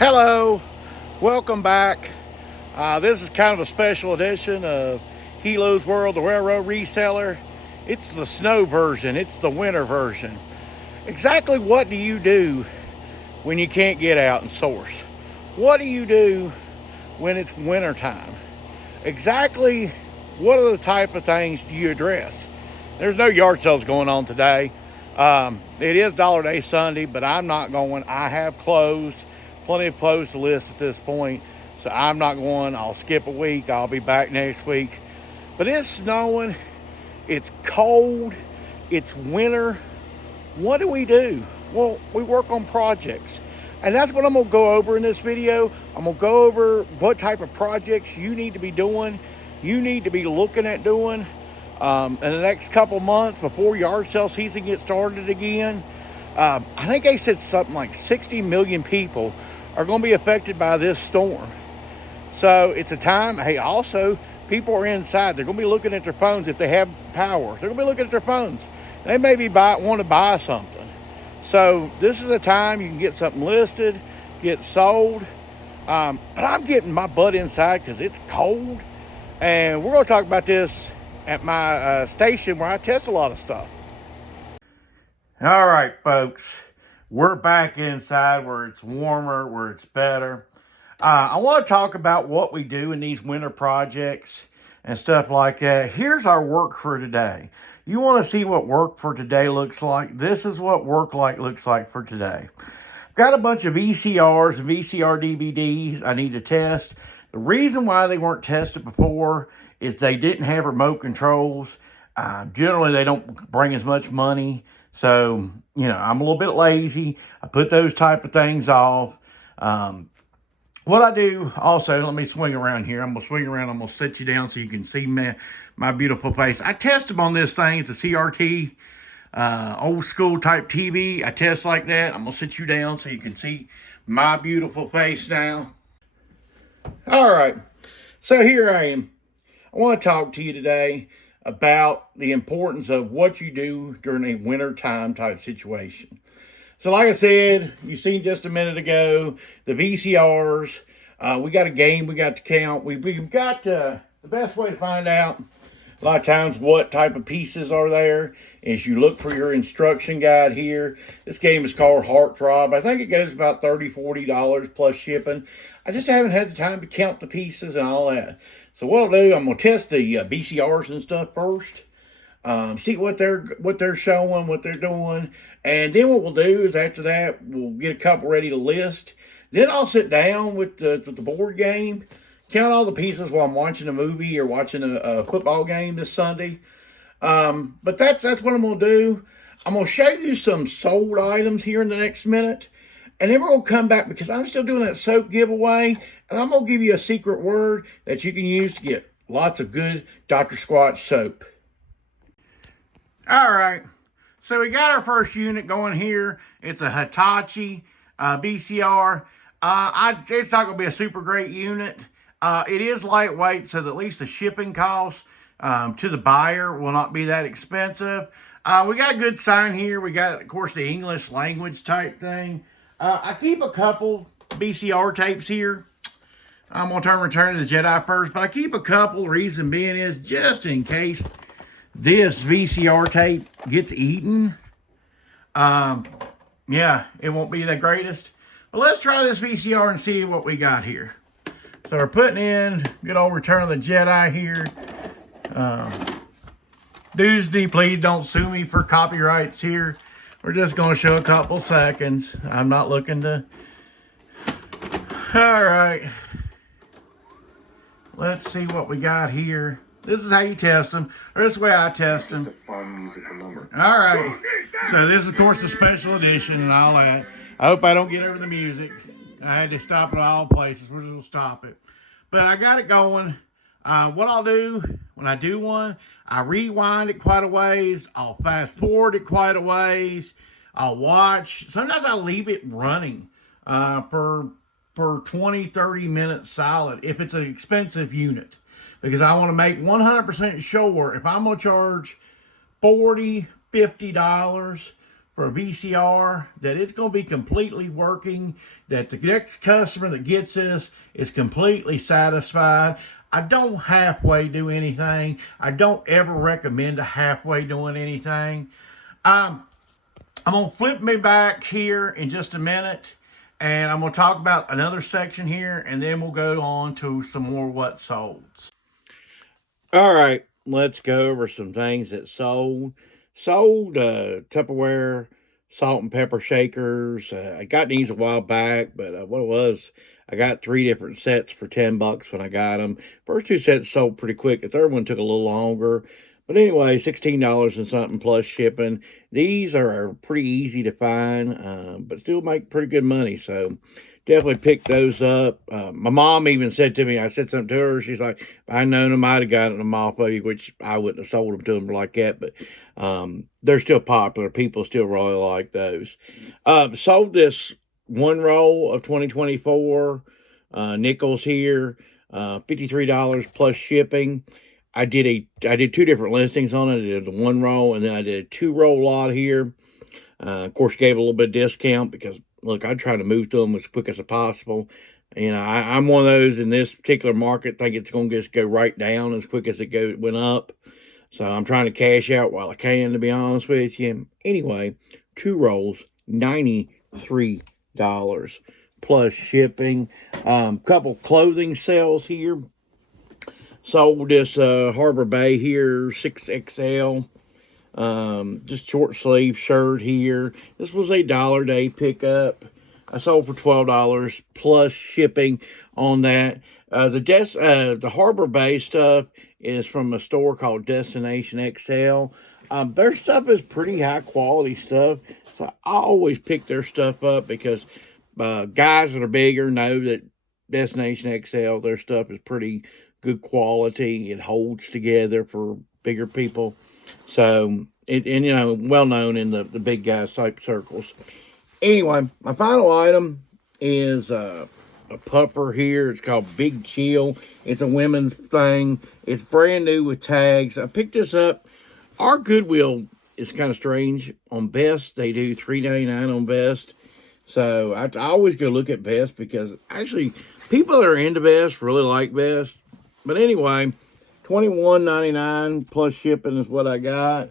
Hello, welcome back. This is kind of a special edition of Hilo's World, the Railroad Reseller. It's the snow version, it's the winter version. Exactly what do you do when you can't get out and source? What do you do when it's winter time? Exactly what are the type of things do you address? There's no yard sales going on today. It is Dollar Day Sunday, but I'm not going. I have clothes, plenty of clothes to list at this point, so I'm not going. I'll skip a week. I'll be back next week. But it's snowing. It's cold. It's winter. What do we do? Well, we work on projects. And that's what I'm going to go over in this video. I'm going to go over what type of projects you need to be doing, you need to be looking at doing in the next couple months before yard sale season gets started again. I think they said something like 60 million people are going to be affected by this storm. So it's a time, hey, also, people are inside. They're going to be looking at their phones if they have power. They're going to be looking at their phones. They maybe want to buy something. So this is a time you can get something listed, get sold. But I'm getting my butt inside because it's cold. And we're going to talk about this at my station where I test a lot of stuff. All right, folks. We're back inside where it's warmer, where it's better. I want to talk about what we do in these winter projects and stuff like that. Here's our work for today. You want to see what work for today looks like? This is what work looks like for today. Got a bunch of VCRs and VCR DVDs I need to test. The reason why they weren't tested before is they didn't have remote controls. Generally, they don't bring as much money. So, I'm a little bit lazy. I put those type of things off. What I do also, let me swing around here. I'm going to swing around. I'm going to set you down so you can see my beautiful face. I test them on this thing. It's a CRT, old school type TV. I test like that. I'm going to sit you down so you can see my beautiful face now. All right. So here I am. I want to talk to you today about the importance of what you do during a wintertime type situation. So like I said, you seen just a minute ago, the VCRs, we got a game we got to count. We've got the best way to find out a lot of times what type of pieces are there is you look for your instruction guide here. This game is called Heartthrob. I think it goes about $30, $40 plus shipping. I just haven't had the time to count the pieces and all that. So what I'll do, I'm going to test the VCRs and stuff first. See what they're showing, what they're doing. And then what we'll do is after that, we'll get a couple ready to list. Then I'll sit down with the board game, count all the pieces while I'm watching a movie or watching a football game this Sunday. But that's what I'm going to do. I'm going to show you some sold items here in the next minute. And then we're going to come back because I'm still doing that soap giveaway. And I'm going to give you a secret word that you can use to get lots of good Dr. Squatch soap. All right. So we got our first unit going here. It's a Hitachi VCR. It's not going to be a super great unit. It is lightweight, so that at least the shipping costs to the buyer will not be that expensive. We got a good sign here. We got, of course, the English language type thing. I keep a couple VCR tapes here. I'm going to Return of the Jedi first, but I keep a couple. Reason being is just in case this VCR tape gets eaten. Yeah, it won't be the greatest. But let's try this VCR and see what we got here. So we're putting in good old Return of the Jedi here. Disney, please don't sue me for copyrights here. We're just going to show a couple seconds. I'm not looking to... All right. Let's see what we got here. This is how you test them. Or this is the way I test them. All right. So this is, of course, the special edition and all that. I hope I don't get over the music. I had to stop it at all places. We're just going to stop it. But I got it going. What I'll do when I do one, I rewind it quite a ways. I'll fast forward it quite a ways. I'll watch. Sometimes I leave it running for 20, 30 minutes solid if it's an expensive unit. Because I want to make 100% sure if I'm going to charge $40, $50 for a VCR, that it's going to be completely working, that the next customer that gets this is completely satisfied. I don't halfway do anything. I don't ever recommend a halfway doing anything. I'm going to flip me back here in just a minute, and I'm going to talk about another section here, and then we'll go on to some more what solds. All right, let's go over some things that sold. Sold Tupperware salt and pepper shakers. I got these a while back, but what it was, I got 3 different sets for $10 when I got them. First 2 sets sold pretty quick. The third one took a little longer. But anyway, $16 and something plus shipping. These are pretty easy to find, but still make pretty good money. So definitely picked those up. My mom even said to me, I said something to her. She's like, if I'd known them, I'd have gotten them off of you, which I wouldn't have sold them to them like that. But they're still popular. People still really like those. Sold this 1 roll of 2024 nickels here, $53 plus shipping. I did 2 different listings on it. I did a 1 roll, and then I did a 2 roll lot here. Of course, gave a little bit of discount because, look, I try to move to them as quick as possible. You know, I'm one of those in this particular market, think it's going to just go right down as quick as it went up. So I'm trying to cash out while I can, to be honest with you. Anyway, 2 rolls, $93 plus shipping. Couple clothing sales here. Sold this Harbor Bay here, 6XL. Just short sleeve shirt here. This was a $1 day pickup. I sold for $12 plus shipping on that. The Harbor Bay stuff is from a store called Destination XL. Their stuff is pretty high quality stuff, so I always pick their stuff up because guys that are bigger know that Destination XL, their stuff is pretty good quality. It holds together for bigger people. So, and you know, well known in the big guys type circles. Anyway, my final item is a pupper here. It's called Big Chill. It's a women's thing. It's brand new with tags. I picked this up. Our Goodwill is kind of strange on Best. They do $3.99 on Best. So I always go look at Best because actually people that are into Best really like Best. But anyway, $21.99 plus shipping is what I got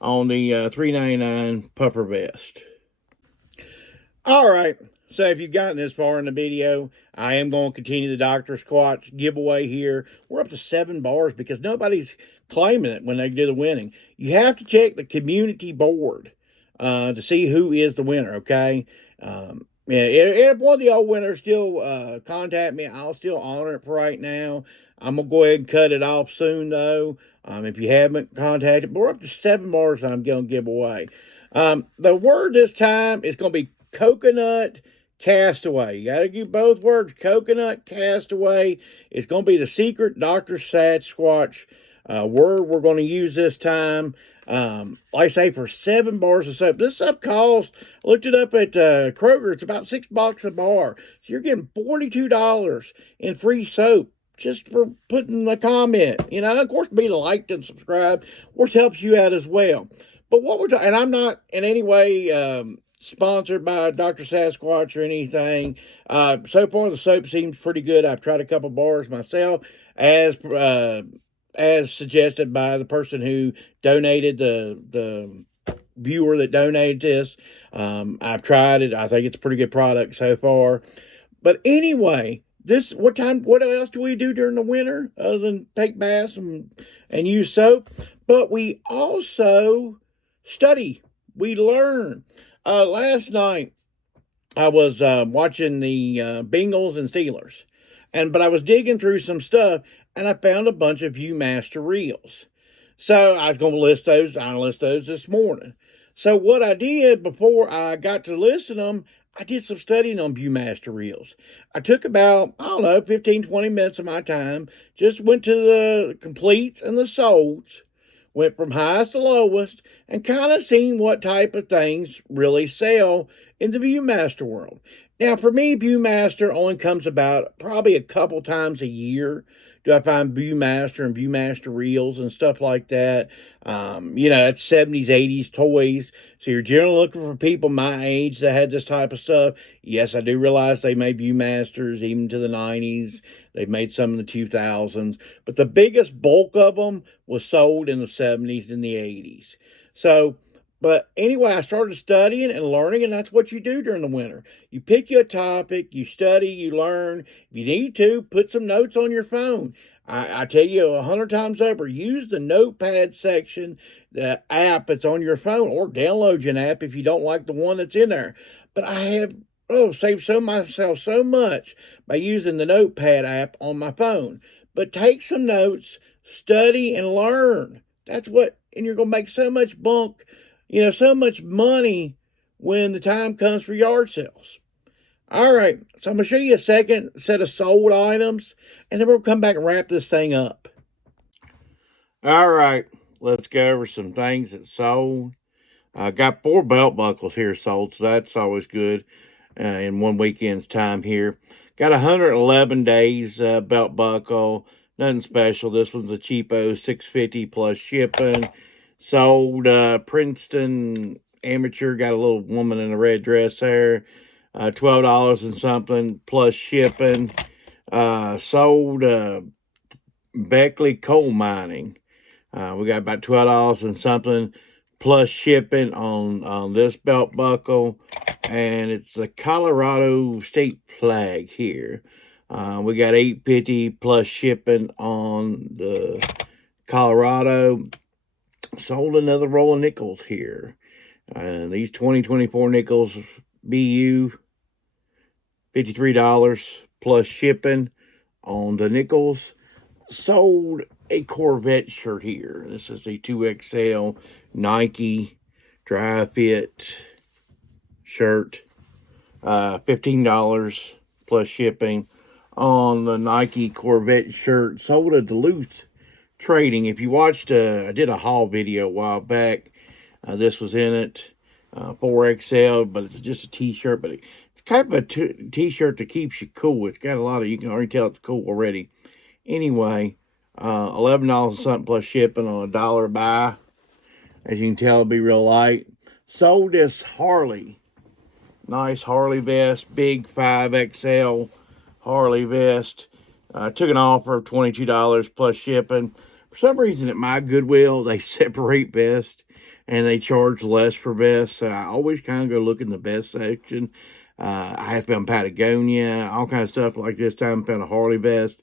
on the $3.99 pupper vest. All right, so if you've gotten this far in the video, I am going to continue the Dr. Squatch giveaway here. We're up to 7 bars because nobody's claiming it when they do the winning. You have to check the community board to see who is the winner, okay? Yeah, if one of the old winners still contact me, I'll still honor it for right now. I'm going to go ahead and cut it off soon, though, if you haven't contacted. But we're up to 7 bars that I'm going to give away. The word this time is going to be coconut castaway. You got to give both words, coconut castaway. It's going to be the secret Dr. Squatch word we're going to use this time. Like I say, for 7 bars of soap. This stuff costs, I looked it up at Kroger, it's about $6 a bar. So you're getting $42 in free soap just for putting the comment. You know, of course, be liked and subscribe. Of course, helps you out as well. But what we're talking, and I'm not in any way sponsored by Dr. Sasquatch or anything. So far, the soap seems pretty good. I've tried a couple bars myself, as suggested by the person who donated, the viewer that donated this. I've tried it. I think it's a pretty good product so far. But anyway, what else do we do during the winter other than take baths and use soap? But we also study. We learn. Last night, I was watching the Bengals and Steelers. But I was digging through some stuff, and I found a bunch of Viewmaster reels. So I was going to list those. I list those this morning. So what I did before I got to listing them, I did some studying on Viewmaster reels. I took about, 15, 20 minutes of my time. Just went to the completes and the solds. Went from highest to lowest and kind of seen what type of things really sell in the Viewmaster world. Now, for me, Viewmaster only comes about probably a couple times a year. Do I find Viewmaster and Viewmaster reels and stuff like that? That's 70s, 80s toys. So you're generally looking for people my age that had this type of stuff. Yes, I do realize they made Viewmasters even to the 90s. They've made some in the 2000s. But the biggest bulk of them was sold in the 70s and the 80s. So, but anyway, I started studying and learning, and that's what you do during the winter. You pick you a topic, you study, you learn. If you need to, put some notes on your phone. I tell you 100 times over, use the notepad section, the app that's on your phone, or download an app if you don't like the one that's in there. But I have saved myself so much by using the notepad app on my phone. But take some notes, study, and learn. And you're gonna make so much so much money when the time comes for yard sales. All right, so I'm going to show you a second set of sold items, and then we'll come back and wrap this thing up. All right, let's go over some things that sold. I got 4 belt buckles here sold, so that's always good in one weekend's time here. Got 111 days belt buckle, nothing special. This one's a cheapo, $6.50 plus shipping. Sold Princeton Amateur, got a little woman in a red dress there. $12 and something plus shipping. Sold Beckley Coal Mining. We got about $12 and something plus shipping on this belt buckle. And it's the Colorado state flag here. We got $8.50 plus shipping on the Colorado. Sold another roll of nickels here. These 2024 nickels BU, $53 plus shipping on the nickels. Sold a Corvette shirt here. This is a 2XL Nike dry fit shirt. $15 plus shipping on the Nike Corvette shirt. Sold a Duluth Trading. If you watched, I did a haul video a while back. This was in it. 4XL, but it's just a t-shirt. But it's kind of a t-shirt that keeps you cool. It's got a lot of, you can already tell it's cool already. Anyway, $11 something plus shipping on $1 buy. As you can tell, it'll be real light. Sold this Harley. Nice Harley vest. Big 5XL Harley vest. Took an offer of $22 plus shipping. For some reason at my Goodwill, they separate vests and they charge less for vests. So I always kind of go look in the vest section. I have found Patagonia, all kinds of stuff like this time. Found a Harley vest,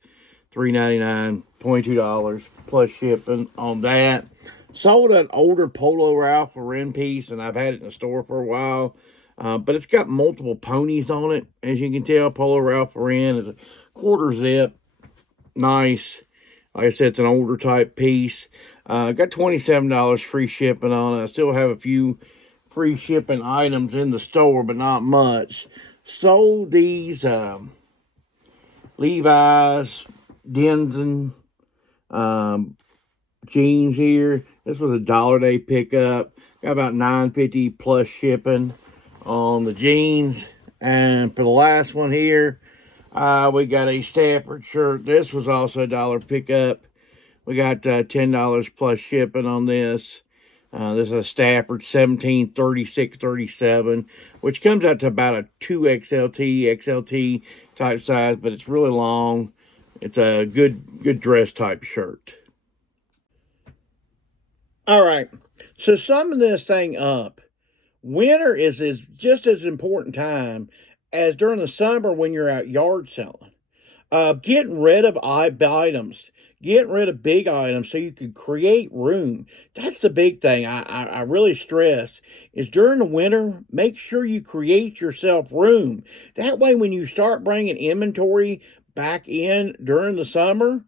$3.99, $22 plus shipping on that. Sold an older Polo Ralph Lauren piece, and I've had it in the store for a while. But it's got multiple ponies on it. As you can tell, Polo Ralph Lauren is a quarter zip. Nice. Like I said, it's an older type piece. Got $27 free shipping on it. I still have a few free shipping items in the store, but not much. Sold these Levi's Denson jeans here. This was a $1 day pickup. Got about $9.50 plus shipping on the jeans. And for the last one here, we got a Stafford shirt. This was also a $1 pickup. We got $10 plus shipping on this. This is a Stafford 1736-37, which comes out to about a 2XLT type size, but it's really long. It's a good dress type shirt. All right, so summing this thing up, winter is just as important time as during the summer when you're out yard selling. Getting rid of items, getting rid of big items so you can create room. That's the big thing I really stress is during the winter, make sure you create yourself room. That way, when you start bringing inventory back in during the summer,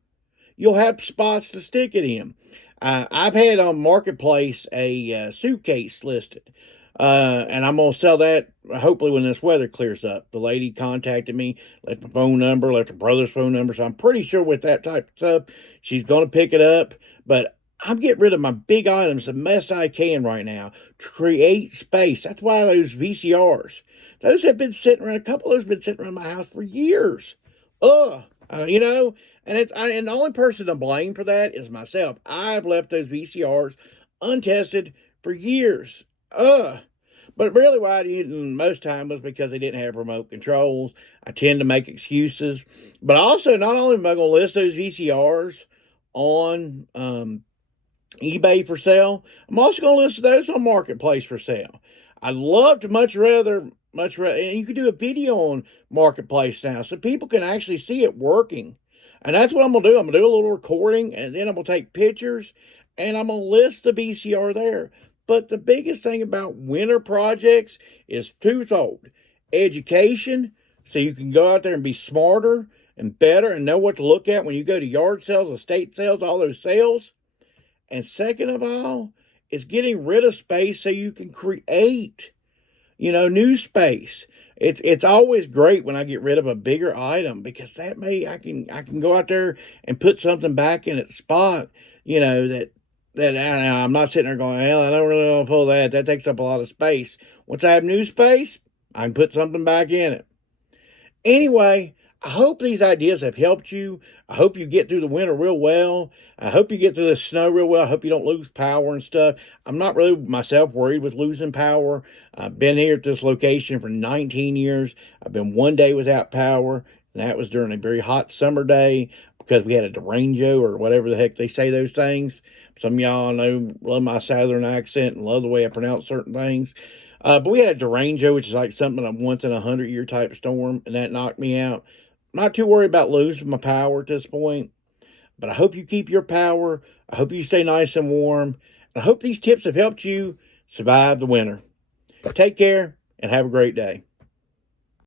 you'll have spots to stick it in. I've had on Marketplace a suitcase listed. And I'm going to sell that hopefully when this weather clears up. The lady contacted me, left my phone number, left her brother's phone number. So I'm pretty sure with that type of stuff, she's going to pick it up. But I'm getting rid of my big items the best I can right now to create space. That's why I use VCRs. Those have been sitting around. A couple of those have been sitting around my house for years. Ugh, you know, and the only person to blame for that is myself. I've left those VCRs untested for years. Ugh. But really, why I didn't most time was because they didn't have remote controls. I tend to make excuses, but also not only am I going to list those VCRs on eBay for sale, I'm also going to list those on Marketplace for sale. I'd love to much rather, and you could do a video on Marketplace now so people can actually see it working. And that's what I'm going to do. I'm going to do a little recording, and then I'm going to take pictures, and I'm going to list the VCR there. But the biggest thing about winter projects is twofold: education, so you can go out there and be smarter and better and know what to look at when you go to yard sales, estate sales, all those sales. And second of all, is getting rid of space so you can create, new space. It's always great when I get rid of a bigger item, because that I can go out there and put something back in its spot, that I'm not sitting there going, well, I don't really want to pull that. That takes up a lot of space. Once I have new space, I can put something back in it. Anyway, I hope these ideas have helped you. I hope you get through the winter real well. I hope you get through the snow real well. I hope you don't lose power and stuff. I'm not really myself worried with losing power. I've been here at this location for 19 years. I've been one day without power, and that was during a very hot summer day because we had a derango or whatever the heck they say those things. Some of y'all know, love my southern accent and love the way I pronounce certain things. But we had a derango, which is like something a once in 100-year type storm, and that knocked me out. I'm not too worried about losing my power at this point, but I hope you keep your power. I hope you stay nice and warm. I hope these tips have helped you survive the winter. Take care and have a great day.